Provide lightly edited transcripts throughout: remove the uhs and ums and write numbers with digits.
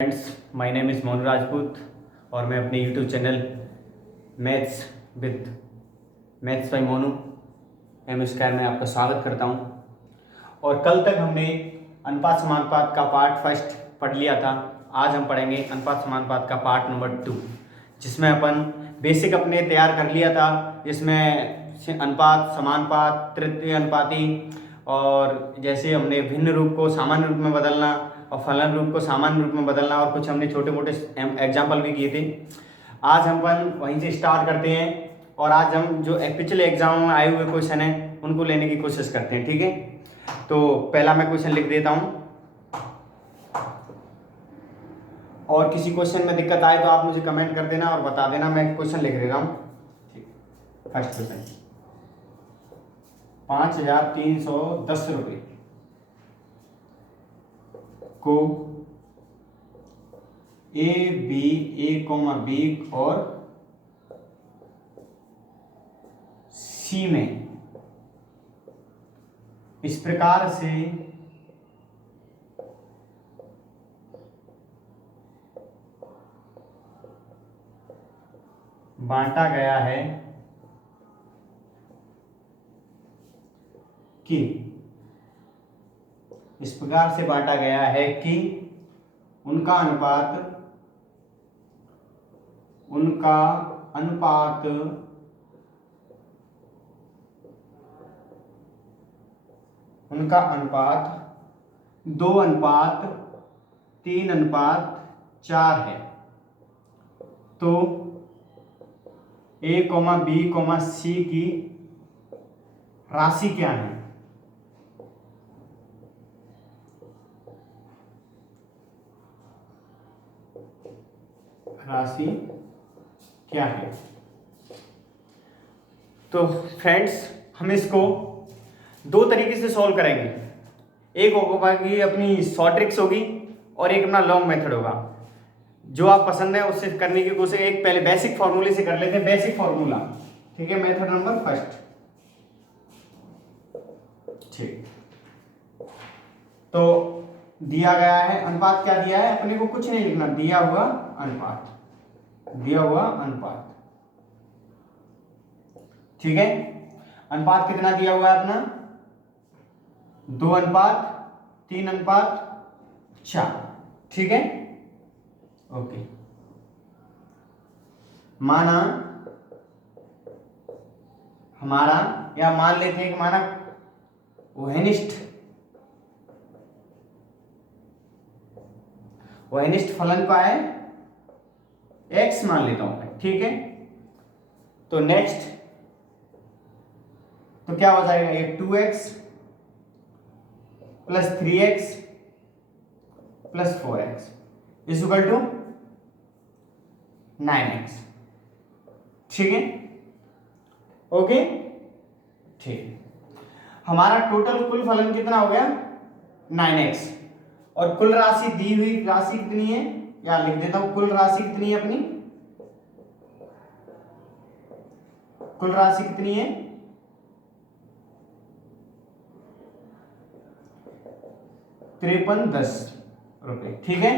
Friends, my name is Monu Rajput और मैं अपने YouTube channel maths with maths by Monu M square में आपका स्वागत करता हूं। और कल तक हमने अनुपात समानुपात का पार्ट फर्स्ट पढ़ लिया था। आज हम पढ़ेंगे अनुपात समानुपात का पार्ट नंबर 2, जिसमें अपन बेसिक अपने तैयार कर लिया था, जिसमें अनुपात, समानुपात, तृतीय अनुपाती और जैसे हमने भिन्न रूप को सामान्य रूप में बदलना और फलन रूप को सामान्य रूप में बदलना और कुछ हमने छोटे मोटे एग्जाम्पल भी किए थे। आज हम वहीं से स्टार्ट करते हैं और आज हम जो पिछले एग्जाम में आए हुए क्वेश्चन हैं उनको लेने की कोशिश करते हैं। ठीक है, तो पहला मैं क्वेश्चन लिख देता हूँ और किसी क्वेश्चन में दिक्कत आए तो आप मुझे कमेंट कर देना और बता देना। मैं क्वेश्चन लिख दे रहा हूँ। ठीक, फर्स्ट क्वेश्चन 5,310 रुपये को ए और सी में इस प्रकार से बांटा गया है कि इस प्रकार से बांटा गया है कि उनका अनुपात 2:3:4 है। तो ए, बी, सी की राशि क्या है? राशि क्या है? तो फ्रेंड्स, हम इसको दो तरीके से सॉल्व करेंगे। एक होगा कि अपनी शॉर्ट ट्रिक्स होगी और एक अपना लॉन्ग मेथड होगा। जो आप पसंद है उससे करने की कोशिश। एक पहले बेसिक फॉर्मूले से कर लेते हैं। बेसिक फॉर्मूला, ठीक है, मेथड नंबर फर्स्ट। ठीक, तो दिया गया है अनुपात। क्या दिया है? अपने को कुछ नहीं लिखना, दिया हुआ अनुपात। ठीक है, अनुपात कितना दिया हुआ है अपना? 2:3:4। ठीक है, ओके। माना हमारा, या मान लेते हैं कि माना वहनिष्ठ फलन का है x मान लेता हूं मैं। ठीक है, तो नेक्स्ट तो क्या हो जाएगा? ये 2x plus 3x plus 4x equal to 9x। ठीक है, ओके। ठीक, हमारा टोटल कुल फलन कितना हो गया? 9x। और कुल राशि दी हुई राशि कितनी है? या लिख देता हूं, कुल राशि कितनी है अपनी? कुल राशि कितनी है? 5310 रुपए। ठीक है,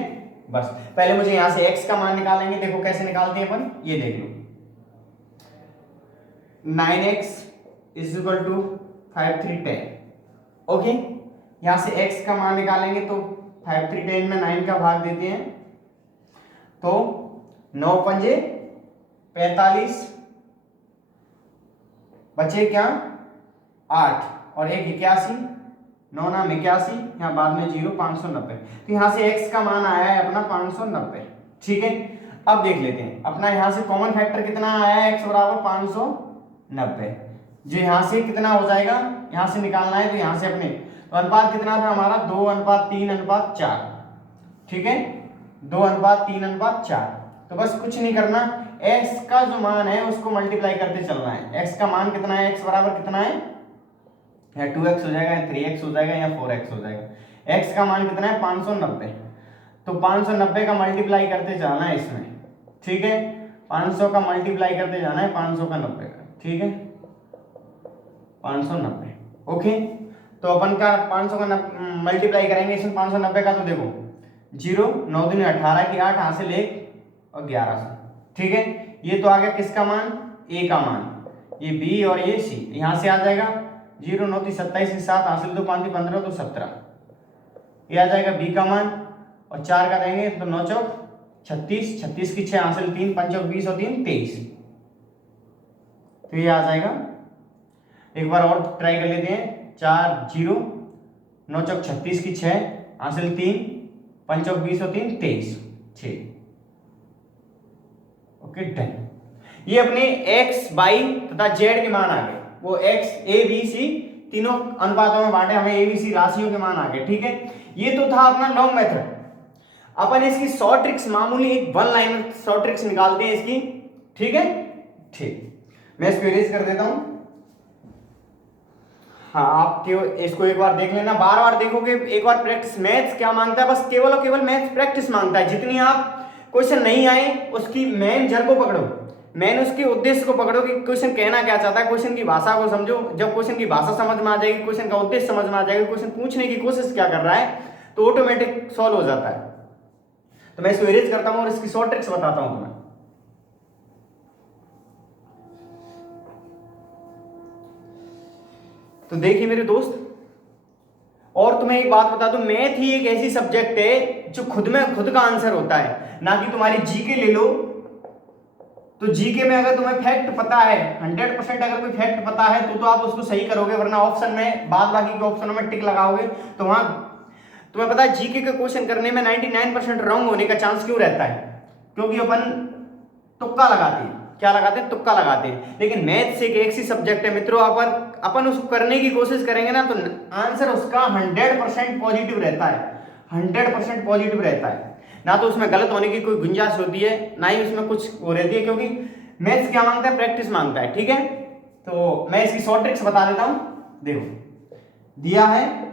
बस पहले मुझे यहां से x का मान निकालेंगे। देखो कैसे निकालते हैं अपन, ये देख लो। 9x equal to 5310। ओके, यहां से x का मान निकालेंगे तो 5310 में 9 का भाग देते हैं तो 9×5 45, बचे क्या? 8 और 1 81, 9×9 81, यहाँ बाद में 0, 590। तो यहाँ से x का मान आया है अपना 590। ठीक है, अब देख लेते हैं अपना यहाँ से कॉमन फैक्टर कितना आया है? x बराबर 590। जो यहाँ से कितना हो जाएगा, यहाँ से निकालना है तो यहाँ से अपने तो अनुपात कितना था हमारा? 2:3:4। ठीक है, 2:3:4। तो बस कुछ नहीं करना, x का जो मान है उसको मल्टीप्लाई करते चलना है। x का मान कितना है? x बराबर कितना है? या 2x हो जाएगा, या 3x हो जाएगा, या 4x हो जाएगा। x का मान कितना है? 590। तो 590 का मल्टीप्लाई करते जाना है इसमें। ठीक है, 500 का मल्टीप्लाई करते जाना है 500 का 90 का। ठीक है, 590। ओके, तो अपन का 500 का मल्टीप्लाई करेंगे इसमें 590 का, तो देखो 0, 9 दूनी 18 की 8, हासिल 1 और 1100। ठीक है, ये तो आ गया किसका मान, ए का मान, ये बी और ये सी। यहां से आ जाएगा 0, 9 × 27 की 7, हासिल 2, 5 × 15 तो 17, ये आ जाएगा बी का मान। और 4 का देंगे तो 9 चौक 36, 36 की 6, हासिल 3, 5 चौक 20 और 3 23, तो ये आ जाएगा। एक बार और ट्राई कर लेते हैं, 4 0, 9 चौक 36 की 6, हासिल 3, 5 चौक 20 और 3 23, 6। Okay done. ये अपने x, y तथा z के मान आ गए। वो x, a, b, c तीनों अनुपातों में बांटे, हमें a, b, c राशियों के मान आ गए। ठीक है, ये तो था अपना लॉन्ग मेथड। अपन इसकी शॉर्ट ट्रिक्स, मामूली एक वन लाइन शॉर्ट ट्रिक्स निकालते हैं इसकी। ठीक है, ठीक, मैं इसको इरेज कर देता हूं। हाँ, आप इसको एक बार देख लेना, बार बार देखोगे, एक बार प्रैक्टिस। मैथ्स क्या मांगता है, बस केवल और केवल मैथ्स प्रैक्टिस मांगता है। जितनी आप क्वेश्चन नहीं आए उसकी मेन जड़ को पकड़ो, मेन उसके उद्देश्य को पकड़ो कि क्वेश्चन कहना क्या चाहता है, क्वेश्चन की भाषा को समझो। जब क्वेश्चन की भाषा समझ में आ जाएगी, क्वेश्चन का उद्देश्य समझ में आ जाएगा, क्वेश्चन पूछने की कोशिश क्या कर रहा है, तो ऑटोमेटिक सॉल्व हो जाता है। तो मैं इसको इरेज करता हूं और इसकी शॉर्ट ट्रिक्स बताता हूं तुम्हें। तो देखिए मेरे दोस्त, और तुम्हें एक बात बता दूं, मैथ ही एक ऐसी सब्जेक्ट है जो खुद में खुद का आंसर होता है, ना कि तुम्हारी जीके ले लो। तो जीके में अगर तुम्हें फैक्ट पता है, 100% अगर कोई फैक्ट पता है तो आप उसको सही करोगे, वरना ऑप्शन में, बाद बाकी के ऑप्शनों में टिक लगाओगे तो वहां तुम्हें पता है जीके के क्वेश्चन करने में 99% रॉन्ग होने का चांस क्यों रहता है, क्योंकि अपन तुक्का लगाते हैं। क्या लगाते हैं, तुक्का लगाते हैं। लेकिन मैथ्स एक ऐसी सब्जेक्ट है मित्रों, अपन उसको करने की कोशिश करेंगे ना तो आंसर उसका 100% पॉजिटिव रहता है, 100% पॉजिटिव रहता है। ना तो उसमें गलत होने की कोई गुंजाइश होती है, ना ही उसमें कुछ हो रहती है, क्योंकि मैथ्स क्या मांगता है, प्रैक्टिस मांगता है। ठीक है, तो मैं इसकी शॉर्ट ट्रिक्स बता देता हूं। देखो, दिया है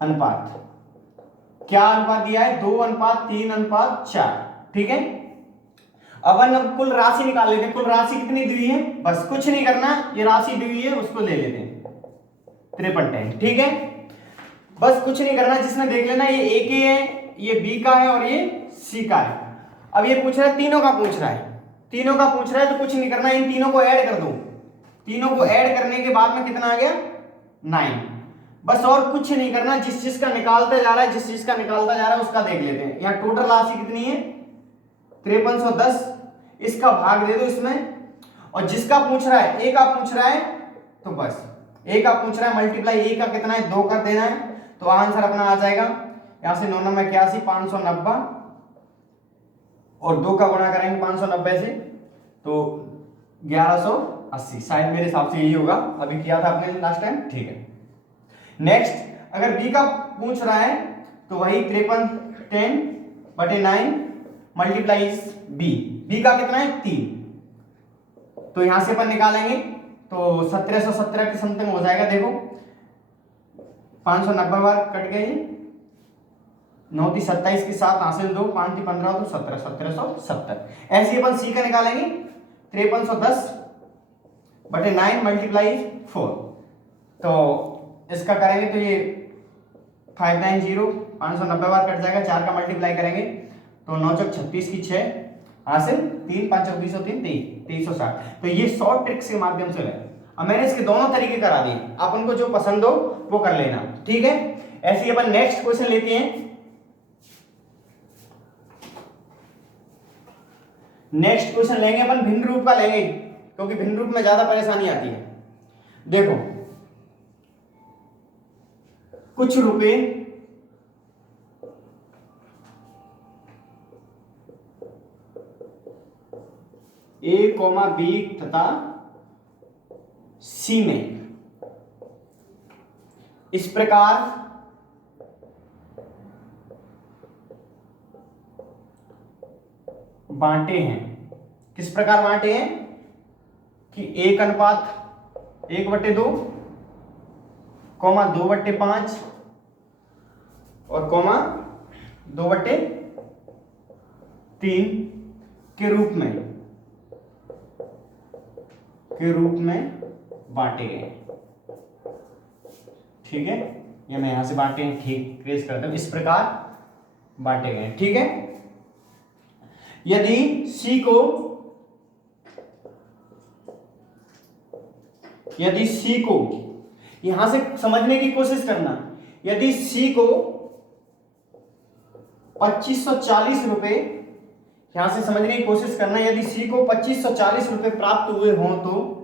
अनुपात, क्या अनुपात दिया है, 2:3:4। ठीक है, अब कुल राशि निकाल लेते हैं। कुल राशि कितनी दी हुई है, बस कुछ नहीं करना, ये राशि दी हुई है उसको ले लेते हैं, 5310। ठीक है, बस कुछ नहीं करना, जिसमें देख लेना ये ए के है, ये बी का है और ये सी का है। अब ये पूछ रहा है, तीनों का पूछ रहा है, तीनों का पूछ रहा है, तो कुछ नहीं करना, इन तीनों को ऐड कर दो। तीनों को ऐड करने के बाद में कितना आ गया, 9। बस और कुछ नहीं करना, जिस चीज का निकालता जा रहा है, जिस चीज का निकालता जा रहा है उसका देख लेते हैं। यहाँ टोटल राशि कितनी है, 5310, इसका भाग दे दो इसमें। और जिसका पूछ रहा है, ए का पूछ रहा है, तो बस ए का पूछ रहा है, मल्टीप्लाई ए का कितना है, 2 कर देना है, तो आंसर अपना आ जाएगा। यहां से 9 9 81, 590 और 2 का गुणा करेंगे 590 से तो 1180। शायद मेरे हिसाब से यही होगा, अभी किया था आपने लास्ट टाइम। ठीक है, नेक्स्ट अगर बी का पूछ रहा है तो वही 5310/9 मल्टीप्लाइज बी। बी का कितना है, 3, तो यहां से अपन निकालेंगे तो 1717 के समथिंग हो जाएगा। देखो 590 बार कट गए, 9 × 27 की 7, हासिल 2, 5 × 15 तो 17, 1770। ऐसे ही अपन सी का निकालेंगे, 5310/9 मल्टीप्लाई 4, तो इसका करेंगे तो ये 590, 590 बार कट जाएगा, 4 का मल्टीप्लाई करेंगे तो 9 चौक 36 की 6, हासिल 3, 5 चौक 20 और 3 2360। तो ये शॉर्ट ट्रिक्स के माध्यम से है। अब मैंने इसके दोनों तरीके करा दिए, अपन को जो पसंद हो वो कर लेना। ठीक है, ऐसे ही अपन नेक्स्ट क्वेश्चन लेते हैं। नेक्स्ट क्वेश्चन लेंगे अपन भिन्न रूप का लेंगे, क्योंकि भिन्न रूप में ज्यादा परेशानी आती है। देखो, कुछ रुपए ए, बी तथा सी में इस प्रकार बांटे हैं। किस प्रकार बांटे हैं कि 1:1/2, 2/5 और 2/3 के रूप में बांटे गए। ठीक है, ये मैं यहाँ से बांटे, ठीक ट्रेस करता हूँ, इस प्रकार बांटे गए, ठीक है। यदि C को यहां से समझने की कोशिश करना, यदि C को 2540 रुपए, यहां से समझने की कोशिश करना, यदि C को 2540 रुपए प्राप्त हुए हों तो,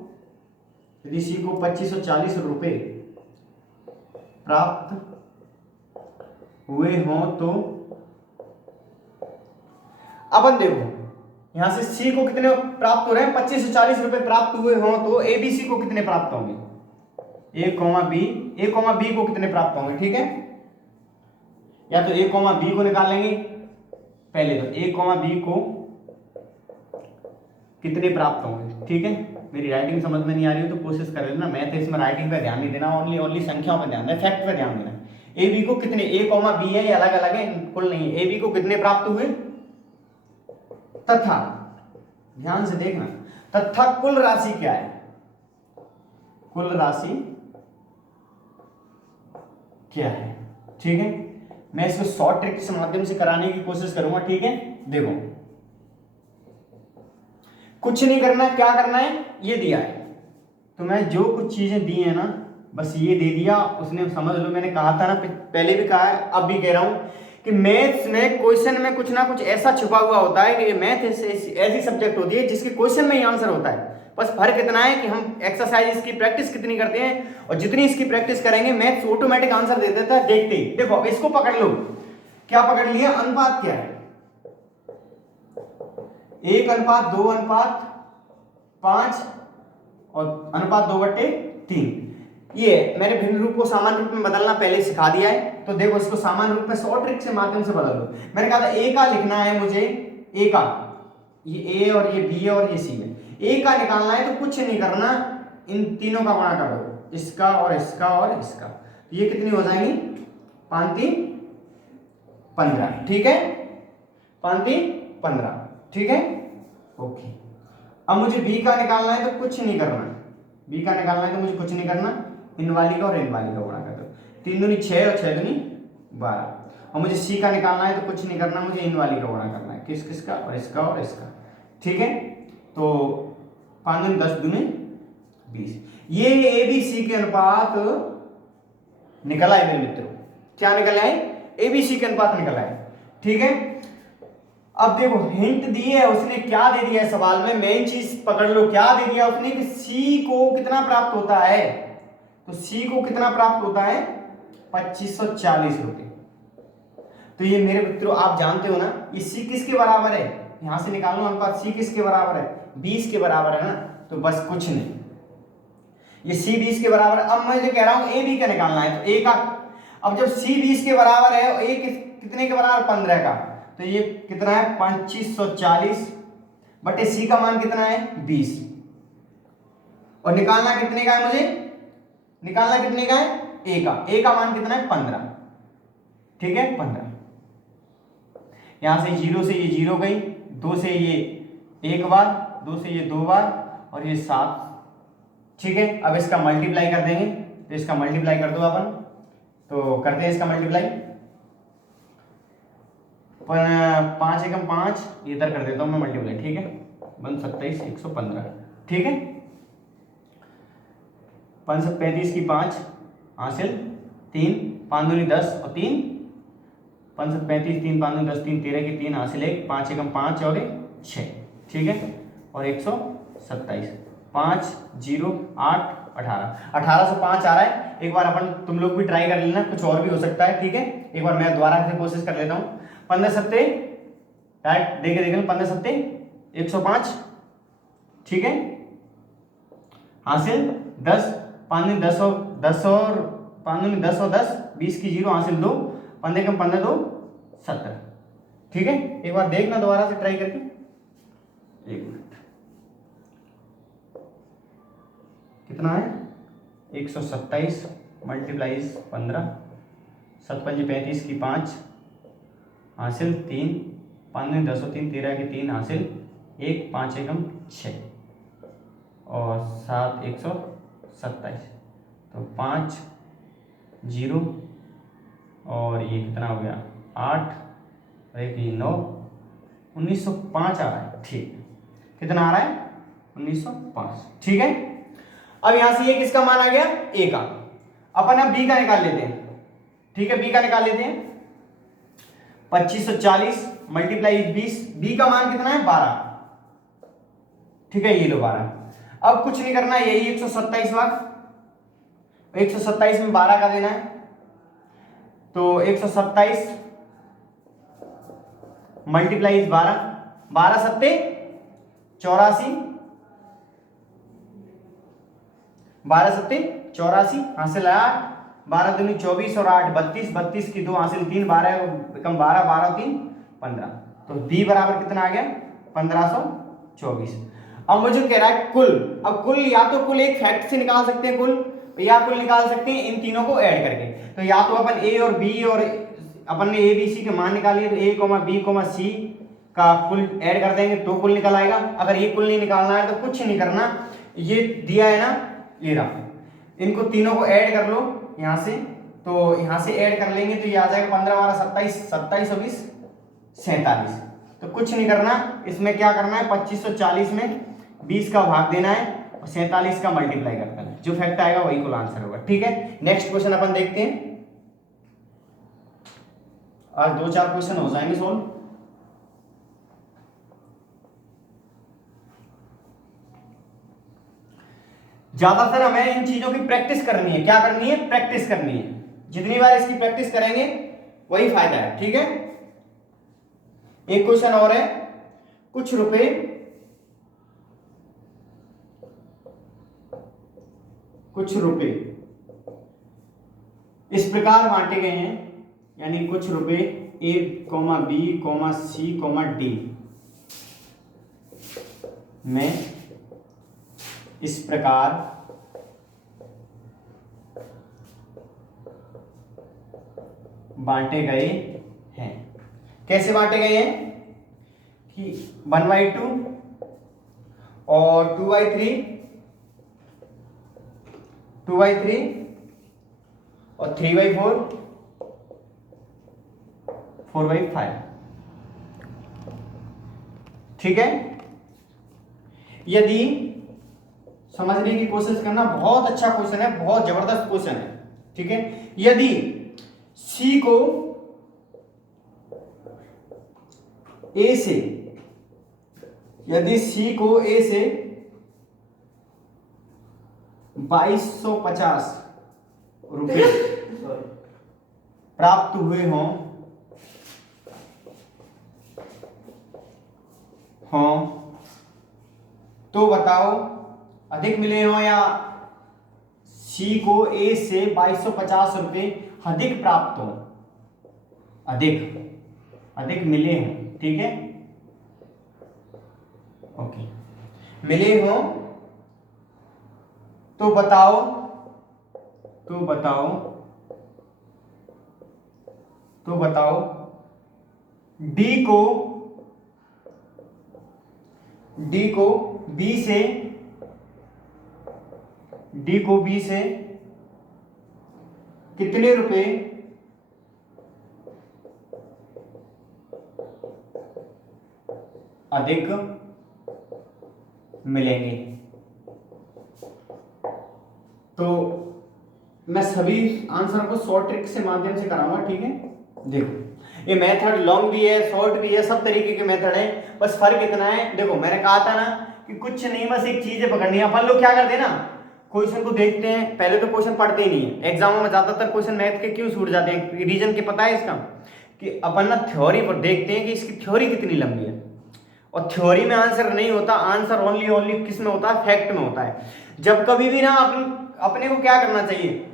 यदि C को 2540 रुपए प्राप्त हुए हों तो अपन देखो यहां से C को कितने प्राप्त हो रहे हैं, 2540 रुपए प्राप्त हुए हों तो ABC को कितने प्राप्त होंगे, A, B को कितने प्राप्त होंगे, ठीक है। या तो A, B को निकाल लेंगे पहले, तो A, B को कितने प्राप्त होंगे, ठीक है। मेरी राइटिंग समझ में नहीं आ रही हो तो कोशिश कर लेना, मैथ इसमें राइटिंग पे ध्यान नहीं देना, ओनली संख्याओं पे ध्यान देना, फैक्ट पे ध्यान देना। A, B को कितने, A, B है, ये अलग अलग है, कुल नहीं है। A, B को कितने प्राप्त हुए तथा, ध्यान से देखना, तथा कुल राशि क्या है, कुल राशि क्या है, ठीक है। मैं इसको शॉर्ट ट्रिक के माध्यम से कराने की कोशिश करूंगा, ठीक है। देखो कुछ नहीं करना, क्या करना है, ये दिया है तो मैं जो कुछ चीजें दी है ना, बस ये दे दिया उसने, समझ लो। मैंने कहा था ना, पहले भी कहा है, अब भी कह रहा हूं कि मैथ्स में क्वेश्चन में कुछ ना कुछ ऐसा छुपा हुआ होता है कि मैथ ऐसी सब्जेक्ट होती है जिसके क्वेश्चन में ही आंसर होता है। बस फर्क इतना है कि हम एक्सरसाइज इसकी प्रैक्टिस कितनी करते हैं, और जितनी इसकी प्रैक्टिस करेंगे मैथ्स ऑटोमेटिक आंसर दे देता है देखते ही। देखो अब इसको पकड़ लो, क्या पकड़ लिया, अनुपात क्या है, 1:2:5 और अनुपात 2/3। ये मैंने भिन्न रूप को सामान्य रूप में बदलना पहले सिखा दिया है, तो देखो इसको सामान्य रूप में शॉर्ट ट्रिक से माध्यम से बदल लो। मैंने कहा था A का लिखना है मुझे, A का, ये A और ये B है और ये C है, A का निकालना है तो कुछ नहीं करना, इन तीनों का गुणा कर दो, इसका और इसका और इसका, तो ये कितनी हो जाएंगी, 5×3=15, ठीक है, 5×3=15, ठीक है, ओके। अब मुझे B का निकालना है तो कुछ नहीं करना, B का निकालना है तो मुझे कुछ नहीं करना, इन वाली का और इन वाली का गुणा कर दो, 3 दूनी 6 और 6 दूनी 12। और मुझे C का निकालना है तो कुछ नहीं करना, मुझे इन वाली का गुणा करना है, किस किसका, और इसका और इसका, ठीक है। तो 5 दूनी 10 दूनी 20, ये ABC के अनुपात निकल आए मेरे मित्रों, क्या निकल आए, ABC के अनुपात निकल आए, ठीक है। अब देखो हिंट दी है उसने, क्या दे दिया है सवाल में, मेन चीज पकड़ लो, क्या दे दिया उसने कि C को कितना प्राप्त होता है, तो C को कितना प्राप्त होता है, 2540 रुपए। तो ये मेरे मित्रों आप जानते हो ना, ये C किसके बराबर है, यहां से निकालो अनुपात, C किसके बराबर है, 20 के बराबर है ना, तो बस कुछ नहीं, ये C 20 के बराबर। अब मैं जो कह रहा हूं A B का निकालना है, तो A का, अब जब C 20 के बराबर है और A कितने के बराबर, 15 का, तो ये कितना है, 2540 बटे C का मान कितना है, 20, और निकालना कितने का है मुझे, निकालना कितने का है, A का मान कितना है, 15, ठीक है, 15। यहां से 0 से ये 0 गई, 2 से ये एक बार, 2 से ये 2 बार, और ये 7, ठीक है। अब इसका मल्टीप्लाई कर देंगे, तो इसका मल्टीप्लाई कर दो अपन, तो करते हैं इसका मल्टीप्लाई, 5 एकम 5, इधर कर देता हूं मैं मल्टीप्लाई, ठीक है, 27 115, ठीक है, 5 की 5 हासिल 3, 5 दूनी 10 और 3, 5 35, 3 5 10, 3 13 की 3 हासिल 1, 5 एकम 5 और 6, ठीक है, और 127, 5 0 8 18 से 5 आ रहा है। एक बार अपन तुम लोग भी ट्राई कर लेना, कुछ और भी हो सकता है, ठीक है। एक बार मैं दोबारा से कोशिश कर लेता हूँ, 15 सत्ते डायरेक्ट देखे 15 सत्ते 105, ठीक है, हासिल 10, 5 दूनी 10 और 10 और 5 दूनी 10 और 10, 20 की 0 हासिल 2, 15 कम 15 2 70, ठीक है। एक बार देखना दोबारा से ट्राई करके, एक मिनट, कितना है, 127 मल्टीप्लाइज 15, 7 5 35 की 5 हासिल 3, 5 दूनी 10 और 3 13 की 3 हासिल 1, 5 एकम 6 और 7 127, तो 5 0 और ये कितना हो गया 8 और एक ये 9, 1905 आ रहा है। ठीक, कितना आ रहा है 1905। ठीक है, अब यहां से ये किसका मान आ गया ए का। अपन अब बी का निकाल लेते हैं। ठीक है, बी का निकाल लेते हैं। 2540 मल्टीप्लाई 20, बी का मान कितना है 12। ठीक है, ये लो 12। अब कुछ नहीं करना, यही 127 लाख, 127 में 12 का देना है, तो 127 मल्टीप्लाई 12, 12 सत्ते 84, 12 सत्ते 84 हासिल 8, 12 दूनी 24 और 8 32, 32 की 2 हासिल 3, 12 कम 12, 12 3 15, तो बी बराबर कितना आ गया 1524। अब मुझे कह रहा है कुल। अब कुल या तो कुल एक फैक्ट से निकाल सकते हैं कुल, या कुल निकाल सकते हैं इन तीनों को ऐड करके। तो या तो अपन ए और बी, और अपन ने ए बी सी के मान निकालिए, तो ए कोमा बी कोमा सी का कुल ऐड कर देंगे तो कुल निकल आएगा। अगर ये कुल नहीं निकालना है तो कुछ नहीं करना, ये दिया है ना, ये रहा, इनको तीनों को ऐड कर लो यहाँ से, तो यहाँ से ऐड कर लेंगे तो ये आ जाएगा 15 12 27, 27 और 20 47। तो कुछ नहीं करना, इसमें क्या करना है 2540 में 20 का भाग देना है और 47 का मल्टीप्लाई करना है, जो फैक्ट आएगा वही कुल आंसर होगा। ठीक है, नेक्स्ट क्वेश्चन अपन देखते हैं। आज 2-4 क्वेश्चन हो जाएंगे सोल्व। ज्यादातर हमें इन चीजों की प्रैक्टिस करनी है। क्या करनी है? प्रैक्टिस करनी है। जितनी बार इसकी प्रैक्टिस करेंगे वही फायदा है। ठीक है, एक क्वेश्चन और है, कुछ रुपए इस प्रकार बांटे गए हैं, यानी कुछ रुपए A comma B comma C comma D में इस प्रकार बांटे गए हैं। कैसे बांटे गए हैं कि 1/2 और 2/3, 2/3 और 3/4, 4/5। ठीक है, यदि समझने की कोशिश करना, बहुत अच्छा क्वेश्चन है, बहुत जबरदस्त क्वेश्चन है। ठीक है, यदि सी को ए से, यदि सी को ए से 2250 रुपए प्राप्त हुए हों तो बताओ अधिक मिले हों या सी को ए से 2250 रुपए अधिक प्राप्त हो, अधिक मिले हों। ठीक है, ओके, मिले हों तो बताओ डी को बी से कितने रुपए अधिक मिलेंगे। तो मैं सभी आंसर को शॉर्ट ट्रिक से माध्यम से कराऊंगा। ठीक है, देखो ये मेथड लॉन्ग भी है, शॉर्ट भी है, सब तरीके के मेथड है, बस फर्क इतना है। देखो मैंने कहा था ना कि कुछ नहीं, बस एक चीज है पकड़नी है। अपन लोग क्या करते हैं ना, क्वेश्चन को देखते हैं, पहले तो क्वेश्चन पढ़ते ही नहीं है। एग्जामों में ज्यादातर क्वेश्चन मैथ के क्यों छूट जाते हैं, रीजन के पता है इसका, कि अपन ना थ्योरी पर देखते हैं कि इसकी थ्योरी कितनी लंबी है, और थ्योरी में आंसर नहीं होता, आंसर ओनली किस में होता है, फैक्ट में होता है। जब कभी भी ना अपने को क्या करना चाहिए,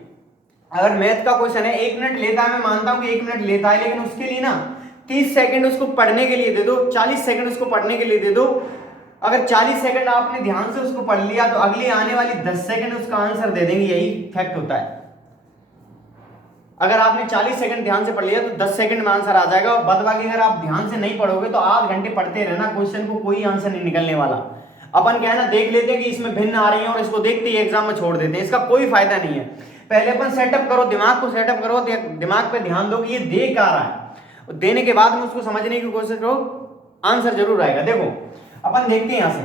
अगर मैथ का क्वेश्चन है 1 मिनट लेता है, मैं मानता हूं कि 1 मिनट लेता है, लेकिन उसके लिए ना 30 सेकंड उसको पढ़ने के लिए दे दो, 40 सेकंड उसको पढ़ने के लिए दे दो। अगर 40 सेकंड आपने ध्यान से उसको पढ़ लिया तो अगली आने वाली 10 सेकंड उसका आंसर दे देंगे, यही फैक्ट होता है। अगर आपने 40 सेकंड ध्यान से पढ़ लिया तो 10 सेकंड में आंसर आ जाएगा, और बाद बाकी अगर आप ध्यान से नहीं पढ़ोगे तो आध घंटे पढ़ते रहना, क्वेश्चन को कोई आंसर नहीं निकलने वाला। अपन क्या है ना, देख लेते हैं कि इसमें भिन्न आ रही है और इसको देखते ही एग्जाम में छोड़ देते हैं, इसका कोई फायदा नहीं है। पहले अपन सेटअप करो, दिमाग को सेटअप करो, दिमाग पे ध्यान दो कि ये दे क्या रहा है, देने के बाद में उसको समझने की कोशिश करो, आंसर जरूर आएगा। देखो अपन देखते हैं यहां से,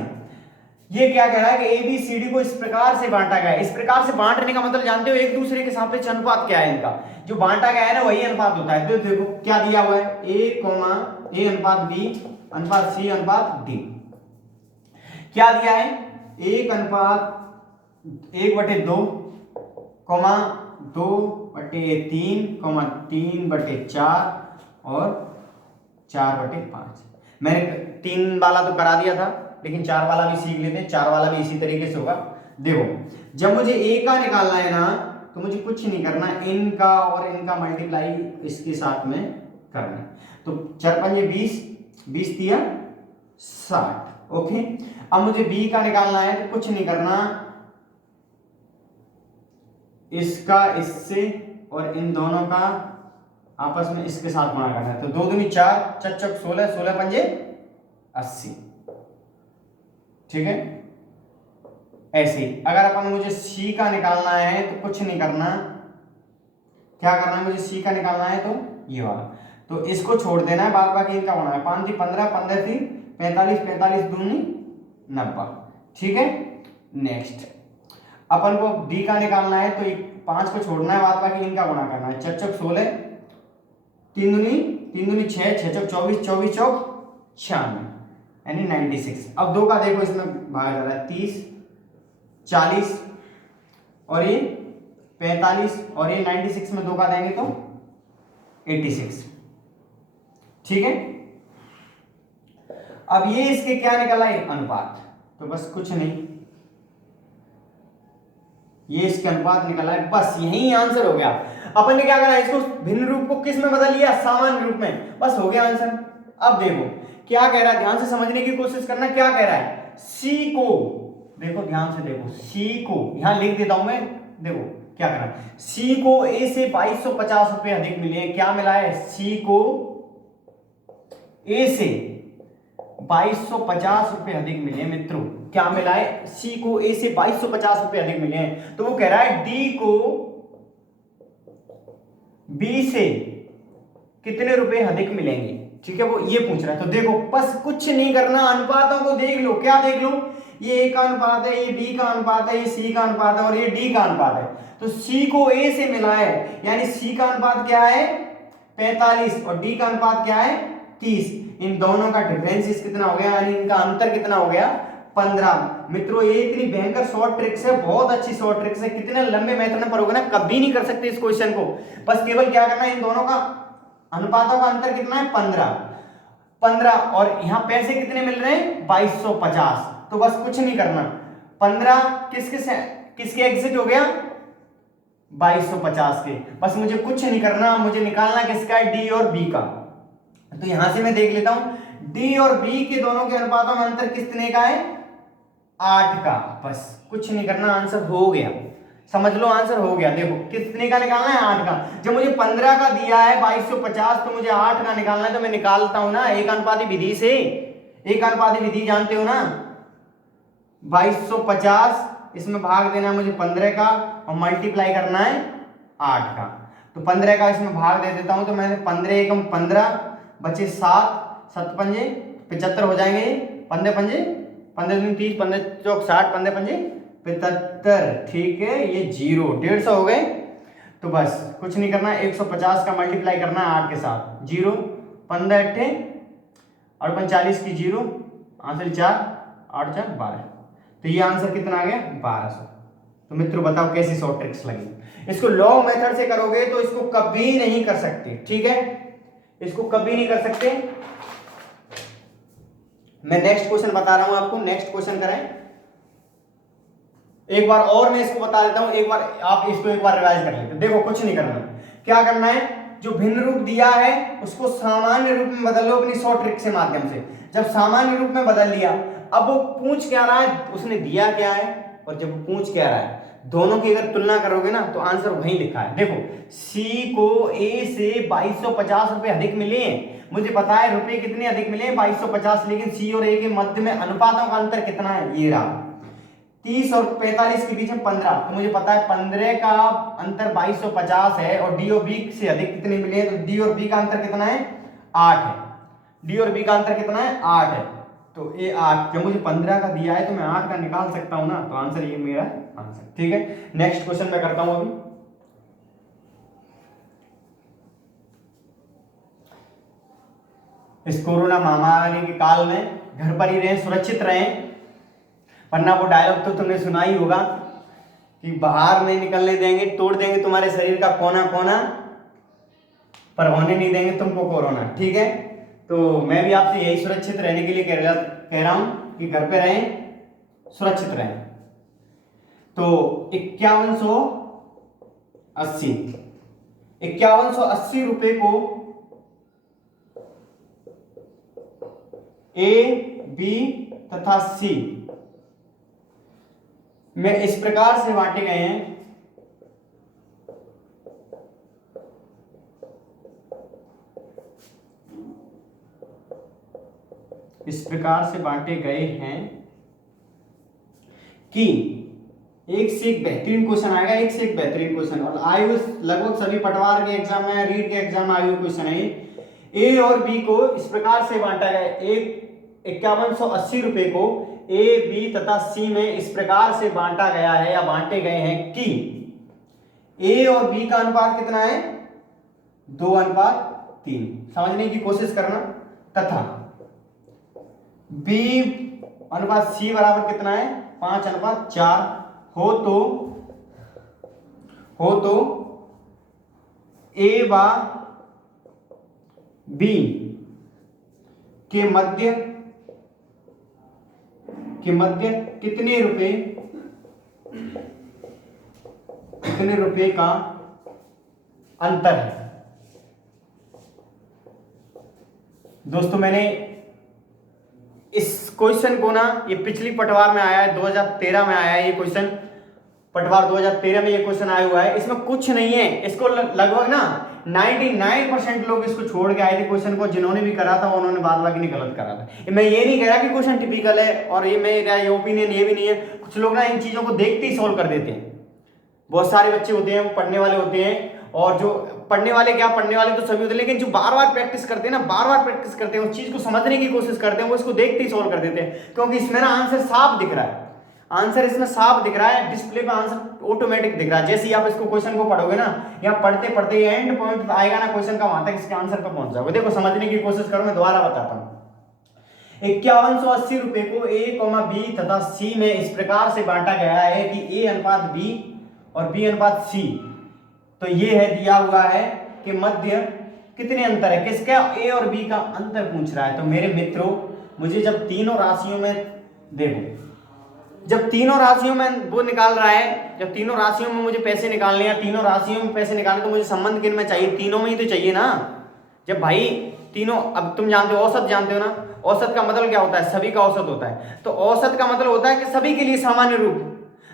ये क्या कह रहा है कि ABCD को इस प्रकार से बांटा गया है। इस प्रकार से बांटने का मतलब जानते हो एक दूसरे के सापेक्ष अनुपात क्या है, इनका जो बांटा गया है ना वही अनुपात होता है। तो देखो क्या दिया हुआ है, A अनुपात B अनुपात C अनुपात D। क्या दिया है, 1:1/2 2/3 3/4 और 4/5। मैंने 3 वाला तो करा दिया था, लेकिन 4 वाला भी सीख लेते हैं। 4 वाला भी इसी तरीके से होगा। देखो जब मुझे A का निकालना है ना, तो मुझे कुछ नहीं करना, इनका और इनका मल्टीप्लाई इसके साथ में करना है। तो 4×5 20, 20 दिया 60। ओके, अब मुझे B का निकालना है तो कुछ नहीं करना, इसका इससे और इन दोनों का आपस में इसके साथ गुणा करना है। तो 2 दूनी 4, 4 चौक 16, 16 पंजे 80। ठीक है, ऐसे ही अगर अपन मुझे C का निकालना है तो कुछ नहीं करना, क्या करना है, मुझे C का निकालना है तो ये वाला, तो इसको छोड़ देना है, बाद बाकी इनका होना है। 5 × 3 15, 15 × 3 45, 45 दूनी 90। ठीक है, नेक्स्ट अपन को D का निकालना है तो 5 को छोड़ना है, बाद बाकी इनका गुणा करना है। 4 चौक 16, 3 दूनी 6, 6 चौक 24, 24 चौक 96 यानी 96। अब 2 का देखो इसमें भाग जा रहा है, 30 40 और ये 45 और ये 96 में 2 का देंगे तो 86। ठीक है, अब ये इसके क्या निकला है, अनुपात। तो बस कुछ नहीं, ये इसके अनुपात निकला है, बस यही आंसर हो गया। अपन ने क्या करा, इसको भिन्न रूप को किस में बदल लिया, सामान्य रूप में, बस हो गया आंसर। अब देखो क्या कह रहा है, ध्यान से समझने की कोशिश करना। क्या कह रहा है, C को देखो, ध्यान से देखो, C को यहां लिख देता हूं मैं। देखो क्या कह रहा है, C को A से 2250 रुपए अधिक मिले हैं। क्या मिला है, C को A से 2250 रुपए अधिक मिले हैं मित्रों। क्या मिला है, C को A से 2250 रुपए अधिक मिले हैं। तो वो कह रहा है D को B से कितने रुपए अधिक मिलेंगे। ठीक है, वो ये पूछ रहा है। तो देखो बस कुछ नहीं करना, अनुपातों को देख लो। क्या देख लो, ये A का अनुपात है, ये B का अनुपात है, ये C का अनुपात है और ये D का अनुपात है। तो C को A से मिला है, यानी C का अनुपात क्या है 45 और D का अनुपात क्या है 30। इन दोनों का डिफरेंस कितना हो गया, यानी इनका अंतर कितना हो गया 15। मित्रों ये इतनी भयंकर शॉर्ट ट्रिक्स है, बहुत अच्छी शॉर्ट ट्रिक्स है। कितने लंबे मेथड में पढ़ोगे ना, कभी नहीं कर सकते इस क्वेश्चन को। बस केवल क्या करना है, इन दोनों का अनुपातों का अंतर कितना है 15 और यहां पैसे कितने मिल रहे हैं 2250। तो बस कुछ नहीं करना, 15 किसके एग्जिट हो गया 2250 के। बस मुझे कुछ नहीं करना, मुझे निकालना किसका है, D और B का। तो यहां से मैं देख लेता हूं, D और B के दोनों के अनुपातों में अंतर कितने का है 8 का। बस कुछ नहीं करना, आंसर हो गया, समझ लो आंसर हो गया। देखो कितने का निकालना है 8 का। जब मुझे 15 का दिया है 2250 तो मुझे 8 का निकालना है, तो मैं निकालता हूं ना एक अनुपाती विधि से। एक अनुपाती विधि जानते हो ना, 2250 इसमें भाग देना है मुझे 15 का और मल्टीप्लाई करना है 8 का। तो 15 का इसमें भाग दे देता हूं, तो मैंने 15 एकम 15 बचे 7, 7 पंजे 75 हो जाएंगे। 15 पंजे 15 दूनी 30, 15 चौक 60, 15 पंजे 75। ठीक है, ये 0 150 हो गए। तो बस कुछ नहीं करना, 150 का मल्टीप्लाई करना है 8 के साथ। 0 15 अट्ठे और 45 की 0 आंसर 4 8 4 12। तो ये आंसर कितना आ गया 1200। तो मित्रों बताओ कैसी शॉर्ट ट्रिक्स लगी। इसको लॉन्ग मेथड से करोगे तो इसको कभी नहीं कर सकते। ठीक है, इसको कभी नहीं कर सकते। मैं नेक्स्ट क्वेश्चन बता रहा हूं आपको, नेक्स्ट क्वेश्चन करें। एक बार और मैं इसको बता देता हूं, एक बार आप इसको एक बार रिवाइज कर लेते। देखो कुछ नहीं करना, क्या करना है, जो भिन्न रूप दिया है उसको सामान्य रूप में बदल लो अपनी शॉर्ट ट्रिक से माध्यम से। जब सामान्य रूप में बदल लिया, अब वो पूछ क्या रहा है, उसने दिया क्या है और जब वो पूछ क्या रहा है, दोनों की अगर तुलना करोगे ना तो आंसर वहीं लिखा है। देखो C को A से 2250 रुपए अधिक मिले हैं। मुझे पता है रुपए कितने अधिक मिले हैं 2250, लेकिन C और A के मध्य में अनुपातों का अंतर कितना है, ये रहा 30 और 45 के बीच में 15, तो मुझे पता है 15 का अंतर 2250 है और डी और बी से अधिक कितने मिले हैं, तो डी और बी का अंतर कितना है 8 है। डी और बी का अंतर कितना है 8 है, तो ये 8 जब मुझे 15 का दिया है तो मैं 8 का निकाल सकता हूं ना, तो आंसर ये मेरा आंसर। ठीक है, नेक्स्ट क्वेश्चन मैं करता हूं अभी। इस कोरोना महामारी के काल में घर पर ही रहें, सुरक्षित रहें, वरना वो डायलॉग तो तुमने सुना ही होगा कि बाहर नहीं निकलने देंगे, तोड़ देंगे तुम्हारे शरीर का कोना कोना, पर होने नहीं देंगे तुमको कोरोना। ठीक है, तो मैं भी आपसे यही सुरक्षित रहने के लिए कह रहा हूं कि घर पे रहें, सुरक्षित रहें। तो 5180 रुपए को ए, बी तथा सी में इस प्रकार से बांटे गए हैं, इस प्रकार से बांटे गए हैं कि एक से एक बेहतरीन क्वेश्चन आएगा, एक से एक बेहतरीन क्वेश्चन, और आए हुए लगभग सभी पटवार के एग्जाम में, रीड के एग्जाम में आए हुए क्वेश्चन है। ए और बी को इस प्रकार से बांटा गया, एक 5180 रुपए को ए, बी तथा सी में इस प्रकार से बांटा गया है या बांटे गए हैं कि ए और बी का अनुपात कितना है 2:3, समझने की कोशिश करना, तथा बी अनुपात सी बराबर कितना है 5:4 हो तो ए व बी के मध्य कितने रुपए का अंतर है। दोस्तों मैंने इस क्वेश्चन को ना, ये पिछली पटवार में आया है, 2013 में आया है ये क्वेश्चन, पटवार 2013 में ये क्वेश्चन आया हुआ है। इसमें कुछ नहीं है, इसको लगभग ना 99% लोग इसको छोड़ के आए थे क्वेश्चन को, जिन्होंने भी करा था उन्होंने बाद बाकी नहीं गलत करा था। मैं ये नहीं कह रहा कि क्वेश्चन टिपिकल है और ये मेरा ये ओपिनियन ये भी नहीं है। कुछ लोग ना इन चीजों को देखते ही सोल्व कर देते हैं। बहुत सारे बच्चे होते हैं वो पढ़ने वाले होते हैं, और जो पढ़ने वाले तो सभी होते हैं, लेकिन जो बार बार प्रैक्टिस करते हैं ना, उस चीज को समझने की कोशिश करते हैं, वो इसको देखते ही सोल्व कर देते हैं, क्योंकि इसमें ना आंसर साफ दिख रहा है, आंसर इसमें साफ दिख रहा है, डिस्प्ले पे आंसर ऑटोमेटिक दिख रहा है। जैसे ही आप इसको क्वेश्चन को पढ़ोगे ना, या पढ़ते पढ़ते एंड पॉइंट आएगा ना क्वेश्चन का, वहां तक इसके आंसर पे पहुंच जाओगे। देखो समझने की कोशिश करो, मैं दोबारा बताता हूं। 5180 रुपए को ए, बी तथा सी में इस प्रकार से बांटा गया है कि ए अनुपात बी और बी अनुपात सी, तो ये है दिया हुआ है कि मध्य कितने अंतर है, किसका, ए और बी का अंतर पूछ रहा है। तो मेरे मित्रों, मुझे जब तीनों राशियों में देखो, जब तीनों राशियों में वो निकाल रहा है, जब तीनों राशियों में मुझे पैसे निकालने हैं, तीनों राशियों में पैसे निकालने, तो मुझे संबंध किन में चाहिए, तीनों में ही तो चाहिए ना। जब भाई तीनों, अब तुम जानते हो औसत, जानते हो ना, औसत का मतलब क्या होता है, सभी का औसत होता है। तो औसत का मतलब होता है कि सभी के लिए सामान्य रूप।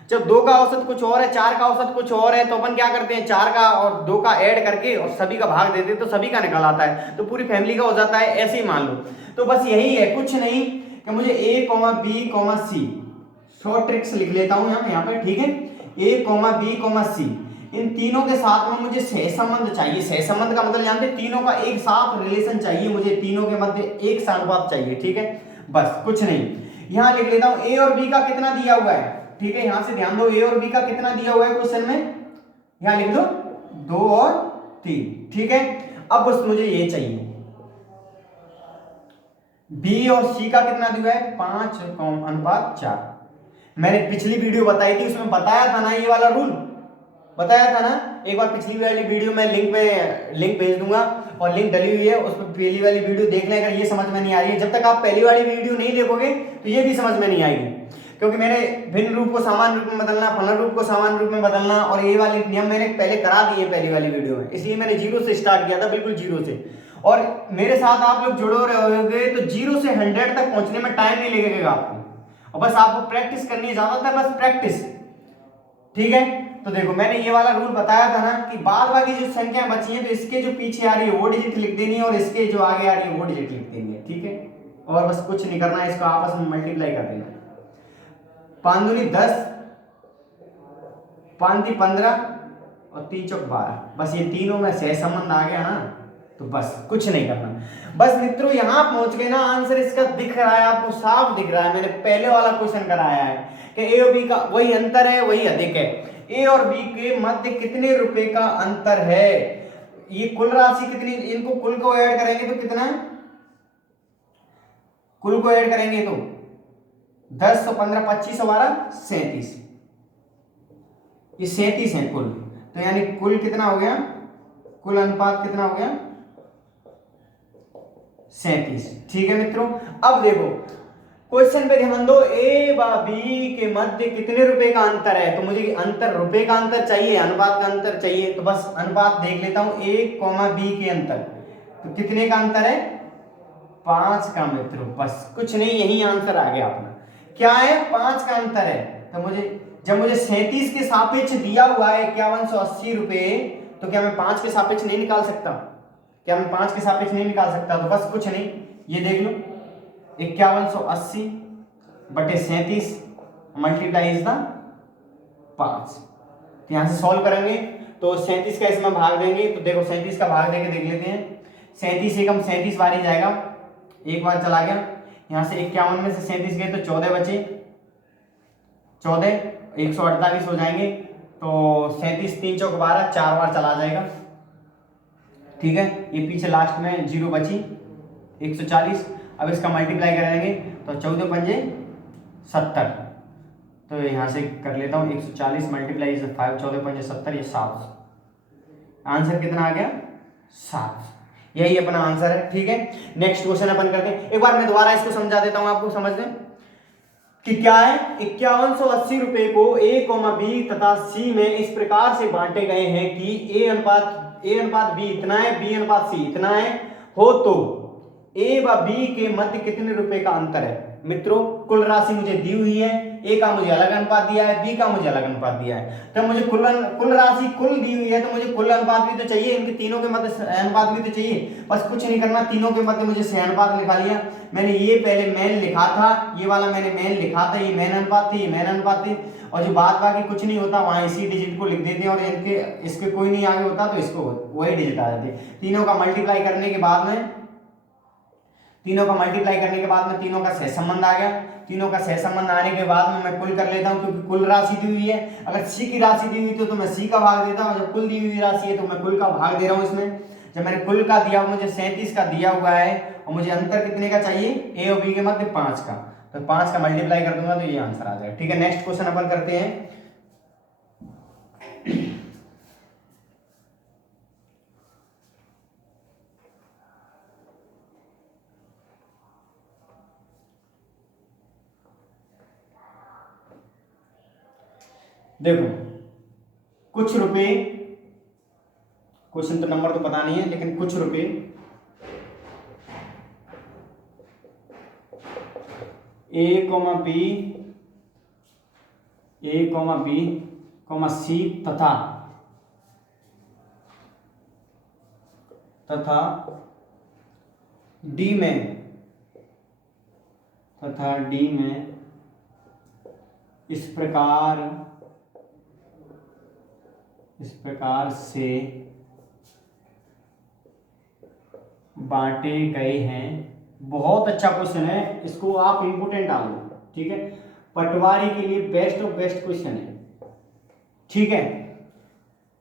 जब 2 का औसत कुछ और है, 4 का औसत कुछ और है, तो अपन क्या करते हैं, 4 का और 2 का ऐड करके और सभी का भाग देते हैं, तो सभी का निकल आता है, तो पूरी फैमिली का हो जाता है। ऐसे ही मान लो, तो बस यही है, कुछ नहीं कि मुझे ए, बी, सी, शॉर्ट ट्रिक्स लिख लेता हूं यहाँ पे, ठीक है। ए, बी, सी, इन तीनों के साथ में मुझे सहसंबंध चाहिए। सहसंबंध का मतलब जानते हैं, तीनों का एक साथ रिलेशन चाहिए मुझे, तीनों के मध्य एक सानुपात चाहिए, ठीक है। बस कुछ नहीं, यहां लिख लेता हूं ए और बी का कितना दिया हुआ है, ठीक है। यहां से ध्यान दो, ए और बी का कितना दिया हुआ है क्वेश्चन में, यहां लिख दो 2 और 3, ठीक है। अब बस मुझे ये चाहिए, बी और सी का कितना दिया है 5:4। मैंने पिछली वीडियो बताई थी, उसमें बताया था ना ये वाला रूल, बताया था ना। एक बार पिछली वाली वीडियो में लिंक भेज दूंगा, और लिंक डली हुई है, उस पर पहली वाली वीडियो देख लें। अगर ये समझ में नहीं आ रही है, जब तक आप पहली वाली वीडियो नहीं देखोगे तो ये भी समझ में नहीं आएगी, क्योंकि मैंने भिन्न रूप को सामान्य रूप में बदलना, फलन रूप को सामान्य रूप में बदलना, और ये वाले नियम मैंने पहले करा दिए पहली वाली वीडियो में, इसलिए मैंने 0 से स्टार्ट किया था, बिल्कुल 0 से। और मेरे साथ आप लोग जुड़े रहोगे तो 0 से 100 तक पहुंचने में टाइम नहीं लगेगा आपको, और बस आपको प्रैक्टिस करनी है, ज्यादातर बस प्रैक्टिस, ठीक है। तो देखो मैंने ये वाला रूल बताया था ना कि बाद बाकी जो संख्या बची है, तो इसके जो पीछे आ रही है वो डिजिट लिख देनी है, और इसके जो आगे आ रही है वो डिजिट लिख देनी है, ठीक है। और बस कुछ नहीं करना है, इसको आपस में मल्टीप्लाई कर देना। 5 दूनी 10, 5 दी 15 और 3 चौक 12। बस ये तीनों में सहसंबंध आ गया ना, तो बस कुछ नहीं करना। बस मित्रों यहाँ पहुंच गए ना, आंसर इसका दिख रहा है आपको, साफ दिख रहा है। मैंने पहले वाला क्वेश्चन कराया है कि ए और बी का वही अंतर है, वही अधिक है। ए और बी के मध्य कितने रुपए का अंतर है? ये कुल राशि कितनी, इनको कुल को ऐड करेंगे तो कितना है? कुल को ऐड करेंगे तो 10 और 15, 25 और 12, 37। ये 37 है कुल। तो यानी कुल कितना हो गया? कुल अनुपात कितना हो गया? 37। ठीक है मित्रों, अब देखो क्वेश्चन पे ध्यान दो। ए व बी के मध्य कितने रुपए का अंतर है? तो मुझे अंतर, रुपए का अंतर चाहिए, अनुपात का अंतर चाहिए। तो बस अनुपात देख लेता हूं, ए कॉमा बी के अंतर। तो कितने का अंतर है? 5 का मित्रों। बस कुछ नहीं, यही आंसर आ गया अपना। क्या है? 5 का अंतर है। तो जब मुझे 37 के सापेक्ष दिया हुआ है 5180 रुपए, तो क्या मैं 5 के सापेक्ष नहीं निकाल सकता? क्या मैं 5 के सापेक्ष नहीं निकाल सकता? तो बस कुछ नहीं, ये देख लो, 5180 बटे 37 मल्टीप्लाई इज द 5। तो यहां से सॉल्व करेंगे तो 37 का इसमें भाग देंगे। तो देखो 37 का भाग देके देख लेते हैं। 37 एकम 37 बार ही जाएगा, एक बार चला गया। यहां से 51 में से 37 गए तो 14 बचे, 14 148 हो जाएंगे। तो 37 3 चौक 12, 4 बार चला जाएगा। ठीक है, ये पीछे लास्ट में 0 बची, 140। अब इसका मल्टीप्लाई करेंगे तो 14 पंजे 70। तो यहाँ से कर लेता हूँ 140 मल्टीप्लाई 5, 14 पंजे 70, ये 7। आंसर कितना आ गया? 7। यही अपना आंसर है। ठीक है, नेक्स्ट क्वेश्चन अपन करते हैं। एक बार मैं दोबारा इसको समझा देता हूँ आपको, समझ लें कि क्या है। 5180 रुपए को ए कॉमा बी तथा सी में इस प्रकार से बांटे गए हैं कि ए अनुपात बी इतना है, बी अनुपात सी इतना है हो, तो ए व बी के मध्य कितने रुपए का अंतर है? मित्रों कुल राशि मुझे दी हुई है, ए का मुझे अलग अनुपात दिया है, बी का मुझे अलग अनुपात दिया है। तो मुझे कुल राशि कुल दी हुई है, तो मुझे कुल अनुपात भी तो चाहिए, इनके तीनों के मध्य अनुपात भी तो चाहिए। बस कुछ नहीं करना, तीनों के मध्य मुझे सह अनुपात लिखा लिया मैंने। ये पहले मैन लिखा था, ये वाला मैंने मैन लिखा था, ये मैन अनुपात थी, ये मैन अनुपात थी। और जो बात बाकी कुछ नहीं होता वहां इसी डिजिट को लिख देते हैं, और इनके इसके कोई नहीं आगे होता तो इसको वही डिजिट आ जाती। तीनों का मल्टीप्लाई करने के बाद में तीनों का सहसंबंध आ गया। तीनों का सहसंबंध आने के बाद में मैं कुल कर लेता हूं, क्योंकि कुल राशि दी हुई है। अगर सी की राशि दी हुई तो मैं सी का भाग देता हूं, जब कुल दी हुई राशि है तो मैं कुल का भाग दे रहा हूं इसमें। जब मैंने कुल का दिया, मुझे 37 का दिया हुआ है और मुझे अंतर कितने का चाहिए? ए और बी के मध्य 5 का। तो 5 का मल्टीप्लाई कर दूंगा तो ये आंसर आ जाएगा। ठीक है, नेक्स्ट क्वेश्चन अपन करते हैं। देखो कुछ रुपए, क्वेश्चन तो नंबर तो पता नहीं है, लेकिन कुछ रुपए ए कॉमा बी कॉमा सी तथा डी में इस प्रकार से बांटे गए हैं। बहुत अच्छा क्वेश्चन है, इसको आप इंपोर्टेंट डालो। ठीक है, पटवारी के लिए बेस्ट ऑफ बेस्ट क्वेश्चन है। ठीक है,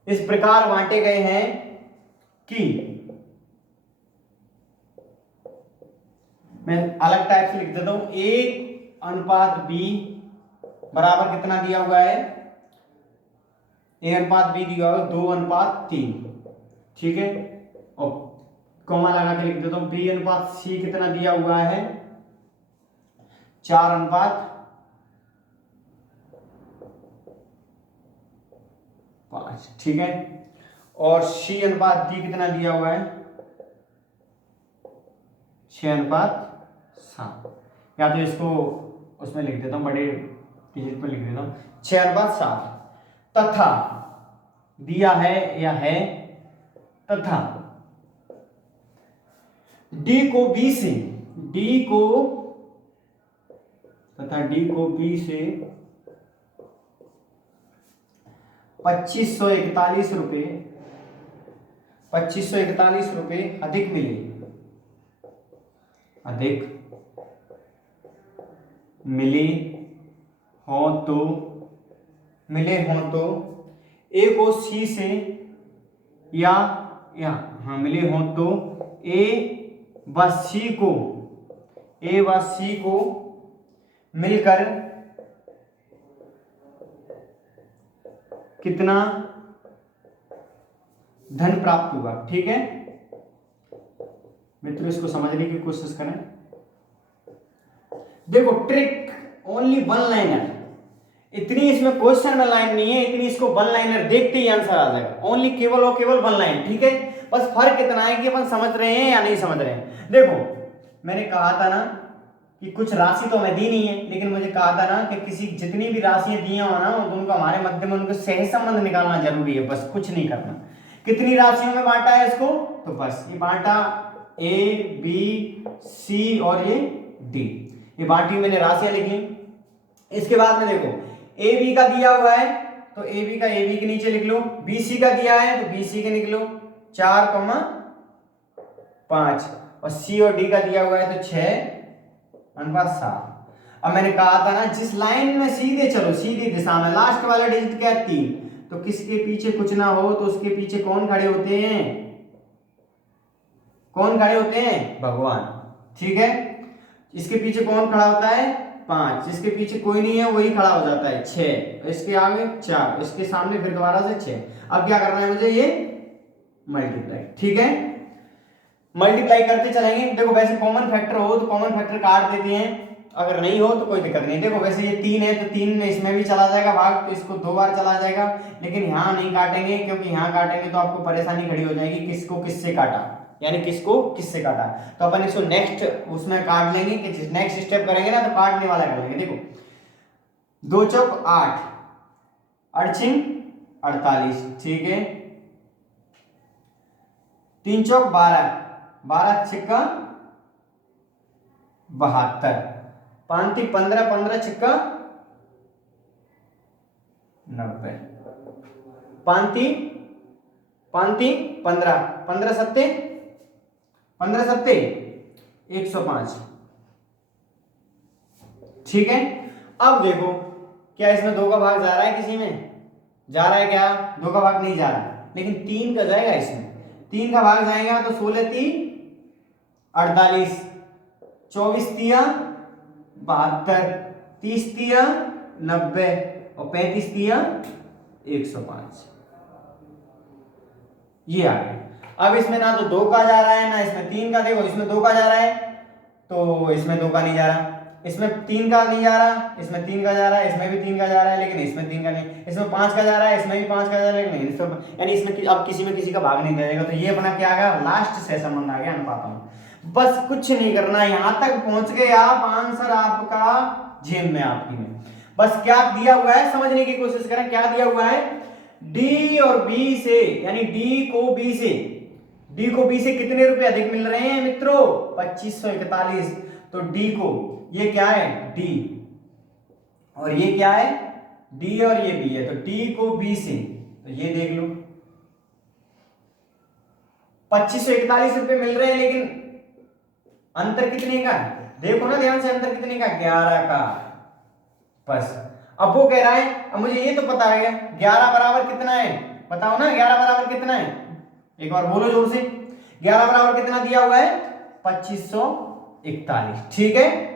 इस प्रकार बांटे गए हैं कि, मैं अलग टाइप से लिख देता हूं, 1:b बराबर कितना दिया हुआ है? A:B दिया हुआ है 2:3। ठीक है, और कॉमा लगा के लिख देता हूं B:C कितना दिया हुआ है? 4:5। ठीक है, और C:D कितना दिया हुआ है? 6:7। या तो इसको उसमें लिख देता हूं, बड़े डिजिट में लिख देता हूं, 6:7 तथा दिया है या है, तथा D को B से ₹2541 ₹2541 अधिक मिले, अधिक मिले हों तो ए को सी से या हाँ मिले हों तो ए व सी को मिलकर कितना धन प्राप्त हुआ। ठीक है मित्रों, इसको समझने की कोशिश करें। देखो ट्रिक ओनली वन लाइनर, इतनी इसमें क्वेश्चन में लाइन नहीं है, इतनी इसको वन लाइनर देखते ही आंसर आ जाएगा। ओनली केवल और केवल वन लाइन। ठीक है, बस फर्क इतना है कि अपन समझ रहे हैं या नहीं समझ रहे हैं। देखो मैंने कहा था ना कि कुछ राशि तो हमें दी नहीं है, लेकिन मुझे कहा था ना कि किसी जितनी भी राशियां दी हो ना उनको हमारे मध्य में उनको सह संबंध निकालना जरूरी है, बस कुछ नहीं करना। कितनी राशियों में बांटा है इसको, तो बस ये बांटा ए बी सी और ये डी, ये बांटी मैंने राशियां लिख ली। इसके बाद में देखो ए बी का दिया हुआ है तो ए बी का ए बी के नीचे लिख लो, बी सी का दिया है तो बी सी के निकलो 4,5 और सी और डी का दिया हुआ है तो 6:7। अब मैंने कहा था ना जिस लाइन में सीधे चलो, सीधी दिशा में, लास्ट वाला डिजिट क्या है 3, तो किसके पीछे कुछ ना हो तो उसके पीछे कौन खड़े होते हैं, कौन खड़े होते हैं, भगवान। ठीक है, इसके पीछे कौन खड़ा होता है 5, जिसके पीछे कोई नहीं है वही खड़ा हो जाता है 6, इसके आगे 4, इसके सामने फिर दोबारा से 6। अब क्या करना है मुझे, ये मल्टीप्लाई। ठीक है, मल्टीप्लाई करते चलेंगे। देखो वैसे कॉमन फैक्टर हो तो कॉमन फैक्टर काट देते हैं, अगर नहीं हो तो कोई दिक्कत नहीं। देखो वैसे ये 3 है तो 3 में इसमें भी चला जाएगा भाग, तो इसको 2 बार चला जाएगा, लेकिन यहाँ नहीं काटेंगे क्योंकि यहाँ काटेंगे तो आपको परेशानी खड़ी हो जाएगी, किसको किससे काटा, यानी किसको किससे काटा। तो अपन इसको नेक्स्ट उसमें काट लेंगे कि नेक्स्ट स्टेप करेंगे ना तो काटने वाला कर लेंगे। देखो 2 चौक 8, 8 48, ठीक है, 3 चौक 12, 12 छिक्का 72, 5 15, 15 छिक्का 90, 5 15, 15 सत्ते 105। ठीक है, अब देखो क्या इसमें 2 का भाग जा रहा है, किसी में जा रहा है क्या, 2 का भाग नहीं जा रहा, लेकिन 3 का जाएगा, इसमें 3 का भाग जाएगा तो 16 3 48, 24 तिया 72, 30 तिया 90 और 35 तिया 105। ये आ गया। अब इसमें ना तो 2 का जा रहा है ना इसमें 3 का, देखो इसमें 2 का जा रहा है तो इसमें 2 का नहीं जा रहा, इसमें 3 का नहीं जा रहा, इसमें 3 का जा रहा है, इसमें भी 3 का जा रहा है, लेकिन इसमें 3 का नहीं, इसमें 5 का जा रहा है, इसमें भी 5 का जा रहा है, लेकिन इसमें, यानी इसमें अब किसी में किसी का भाग नहीं जाएगा। तो ये अपना क्या आ गया, लास्ट से संबंध आ गया अनुपातों में। बस कुछ नहीं करना, यहां तक पहुंच गए आप, आंसर आपका जेब में, आपकी में। बस क्या दिया हुआ है समझने की कोशिश करें, क्या दिया हुआ है, डी और बी से, यानी डी को बी से कितने रुपए अधिक मिल रहे हैं मित्रों, 2541। तो डी को, ये क्या है डी और ये क्या है डी और ये बी है, तो डी को बी से, तो ये देख लो 2541 रुपए मिल रहे हैं, लेकिन अंतर कितने का है, देखो ना ध्यान से, अंतर कितने का, 11 का। बस अब वो कह रहा है, अब मुझे ये तो पता है 11 बराबर कितना है, बताओ ना 11 बराबर कितना है, एक बार बोलो जोर से, 11 बराबर कितना दिया हुआ है 2541। ठीक है,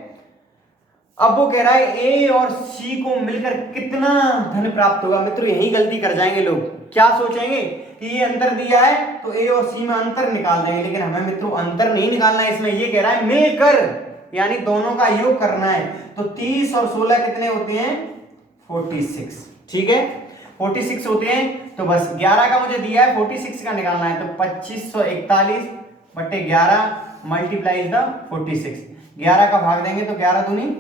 अब वो कह रहा है ए और सी को मिलकर कितना धन प्राप्त होगा। मित्रों यही गलती कर जाएंगे लोग, क्या सोचेंगे कि ये अंतर दिया है तो ए और सी में अंतर निकाल देंगे, लेकिन हमें मित्रों अंतर नहीं निकालना है, इसमें ये कह रहा है मिलकर, यानी दोनों का योग करना है। तो 30 और 16 कितने होते हैं 46। ठीक है, 46 होते हैं, तो बस 11 का मुझे दिया है, 46 का निकालना है, तो 2541 बटे 11 मल्टीप्लाई द 46। 11 का भाग देंगे तो 11 दूनी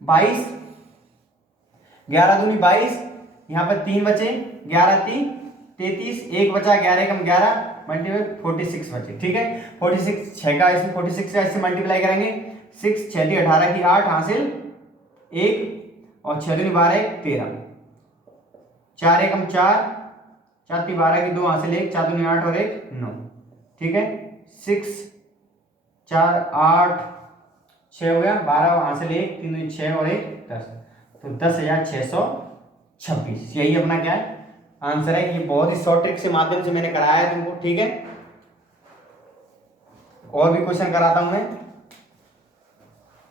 22, 11 दूनी 22, यहाँ पर 3 बचे, 11 3 33, 1 बचा, 11 कम 11 मल्टीप्लाई 46 बचे। ठीक है, 46 6 का, इसमें 46 का इससे मल्टीप्लाई करेंगे, 6 6 18 की 8 हासिल 1 और 6 दूनी 12 13, 4 एकम 4 4 3 12 की 2 हासिल 1, 4 दूनी 8 और 1 9, ठीक है। 6 4 8 6 हो गया, 12 हासिल 1, 3 दूनी 6 और 1 10, तो 10,626, यही अपना क्या है आंसर है। ये बहुत ही शॉर्ट ट्रिक के माध्यम से मैंने कराया है तुमको, ठीक है। और भी क्वेश्चन कराता हूं मैं।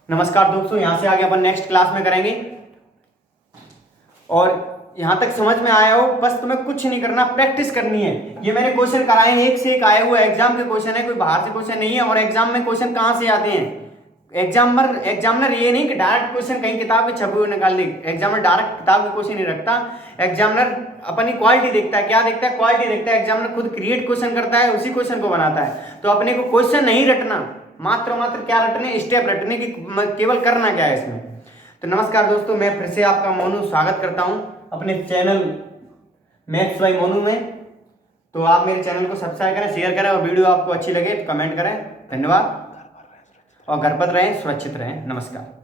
नमस्कार दोस्तों, यहां से आगे अपन नेक्स्ट क्लास में करेंगे। और यहां तक समझ में आया हो, बस तुम्हें कुछ नहीं करना, प्रैक्टिस करनी है। ये मैंने क्वेश्चन कराए हैं, एक से एक आए हुए एग्जाम के क्वेश्चन है, कोई बाहर से क्वेश्चन नहीं है। और एग्जाम में क्वेश्चन कहां से आते हैं, एग्जामिनर ये नहीं कि डायरेक्ट क्वेश्चन कहीं किताब के छपे हुए निकाल दे, एग्जामिनर डायरेक्ट किताब के क्वेश्चन नहीं रखता। एग्जामिनर अपनी क्वालिटी देखता है, क्या देखता है, क्वालिटी देखता है। एग्जामिनर खुद क्रिएट क्वेश्चन करता है, उसी क्वेश्चन को बनाता है। तो अपने को क्वेश्चन नहीं रटना, मात्र क्या रटने, स्टेप रटने की, केवल करना क्या है इसमें। तो नमस्कार दोस्तों, मैं फिर से आपका मोनू स्वागत करता हूं अपने चैनल मैथ्स बाय मोनू में। तो आप मेरे चैनल को सब्सक्राइब करें, शेयर करें, और वीडियो आपको अच्छी लगे तो कमेंट करें। धन्यवाद, और घर पर रहें, सुरक्षित रहें। नमस्कार।